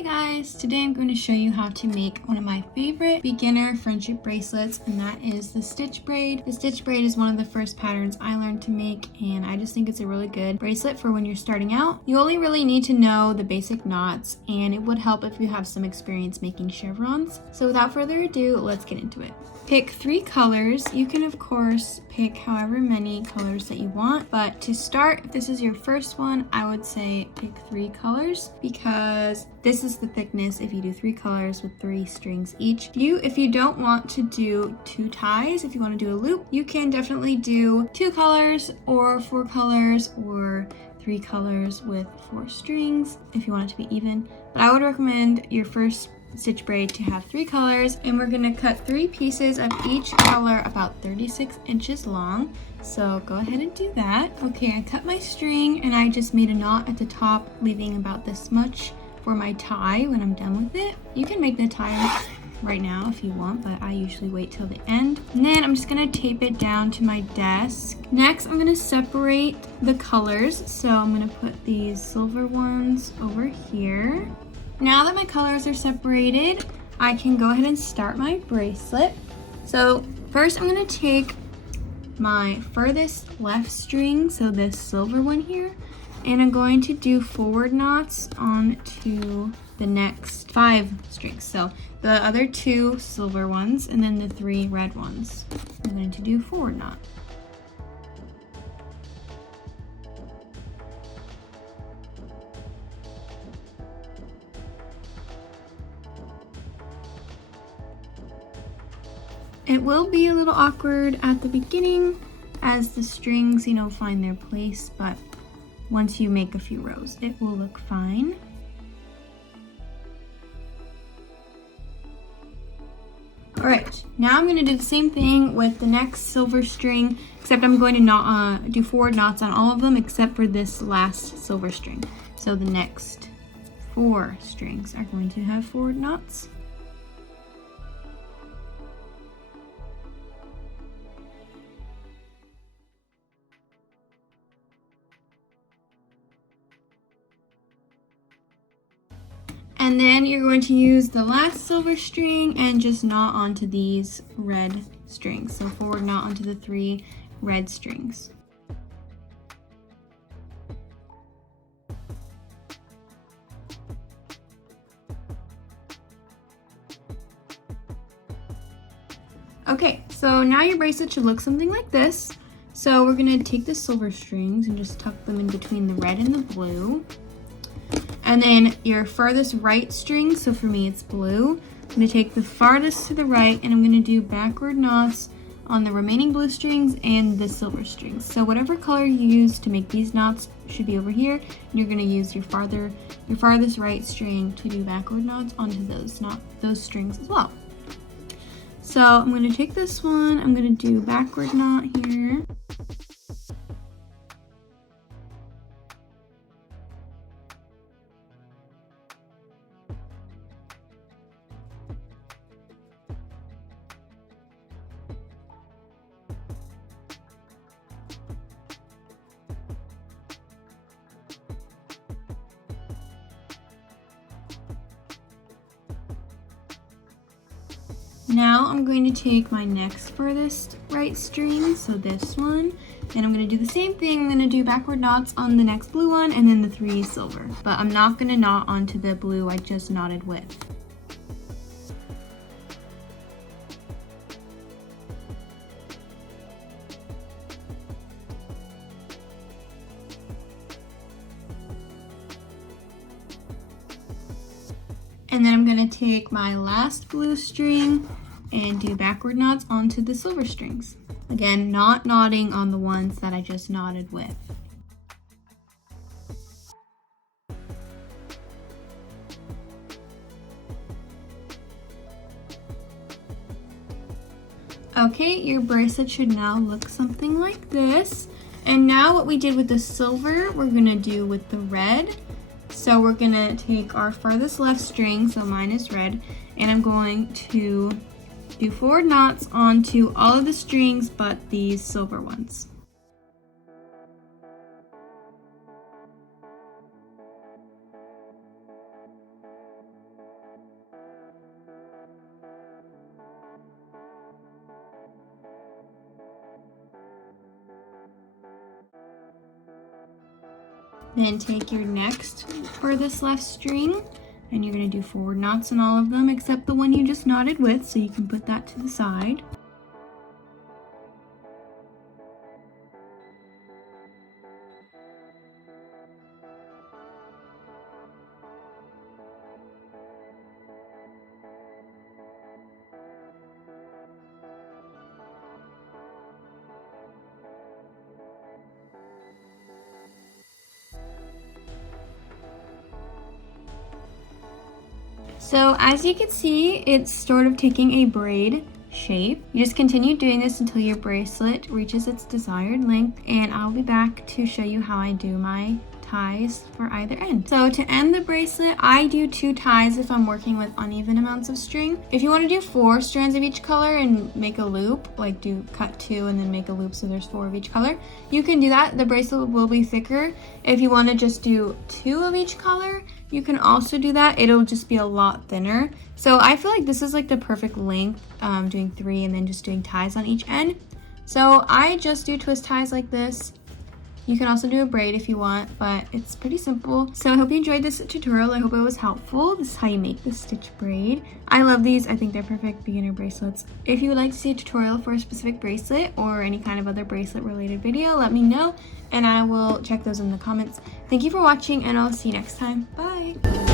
Hey guys, today I'm going to show you how to make one of my favorite beginner friendship bracelets, and that is the stitch braid. The stitch braid is one of the first patterns I learned to make, and I just think it's a really good bracelet for when you're starting out. You only really need to know the basic knots, and it would help if you have some experience making chevrons. So without further ado, let's get into it. Pick 3 colors. You can of course pick however many colors that you want, but to start, if this is your first one, I would say pick 3 colors because this is the thickness if you do 3 colors with 3 strings each. If you don't want to do 2 ties, if you want to do a loop, you can definitely do 2 colors or 4 colors or 3 colors with 4 strings if you want it to be even. But I would recommend your first stitch braid to have 3 colors, and we're going to cut 3 pieces of each color about 36 inches long. So go ahead and do that. Okay, I cut my string and I just made a knot at the top, leaving about this much for my tie when I'm done with it. You can make the tie right now if you want, but I usually wait till the end. And then I'm just gonna tape it down to my desk. Next, I'm gonna separate the colors. So I'm gonna put these silver ones over here. Now that my colors are separated, I can go ahead and start my bracelet. So first I'm gonna take my furthest left string, so this silver one here, and I'm going to do forward knots onto the next 5 strings. So the other 2 silver ones and then the 3 red ones. I'm going to do forward knot. It will be a little awkward at the beginning as the strings, find their place, but once you make a few rows, it will look fine. All right, now I'm gonna do the same thing with the next silver string, except I'm going to do forward knots on all of them except for this last silver string. So the next 4 strings are going to have forward knots. And then you're going to use the last silver string and just knot onto these red strings. So forward knot onto the 3 red strings. Okay, so now your bracelet should look something like this. So we're gonna take the silver strings and just tuck them in between the red and the blue. And then your farthest right string, so for me it's blue, I'm going to take the farthest to the right and I'm going to do backward knots on the remaining blue strings and the silver strings. So whatever color you use to make these knots should be over here, and you're going to use your farthest right string to do backward knots onto those strings as well. So I'm going to take this one, I'm going to do backward knot here. Now I'm going to take my next furthest right string, so this one, and I'm going to do the same thing. I'm going to do backward knots on the next blue one and then the 3 silver. But I'm not going to knot onto the blue I just knotted with. And then I'm going to take my last blue string and do backward knots onto the silver strings. Again, not knotting on the ones that I just knotted with. Okay, your bracelet should now look something like this. And now what we did with the silver, we're going to do with the red. So we're going to take our farthest left string, so mine is red, and I'm going to do forward knots onto all of the strings but these silver ones. Then take your next furthest left string and you're going to do forward knots in all of them except the one you just knotted with, so you can put that to the side. So as you can see, it's sort of taking a braid shape. You just continue doing this until your bracelet reaches its desired length, and I'll be back to show you how I do my ties for either end. So to end the bracelet, I do 2 ties if I'm working with uneven amounts of string. If you want to do 4 strands of each color and make a loop, like do cut 2 and then make a loop so there's 4 of each color, you can do that. The bracelet will be thicker. If you want to just do 2 of each color, you can also do that. It'll just be a lot thinner. So I feel like this is like the perfect length, doing 3 and then just doing ties on each end. So I just do twist ties like this. You can also do a braid if you want, but it's pretty simple. So I hope you enjoyed this tutorial. I hope it was helpful. This is how you make the stitch braid. I love these. I think they're perfect beginner bracelets. If you would like to see a tutorial for a specific bracelet or any kind of other bracelet related video, let me know and I will check those in the comments. Thank you for watching and I'll see you next time. Bye!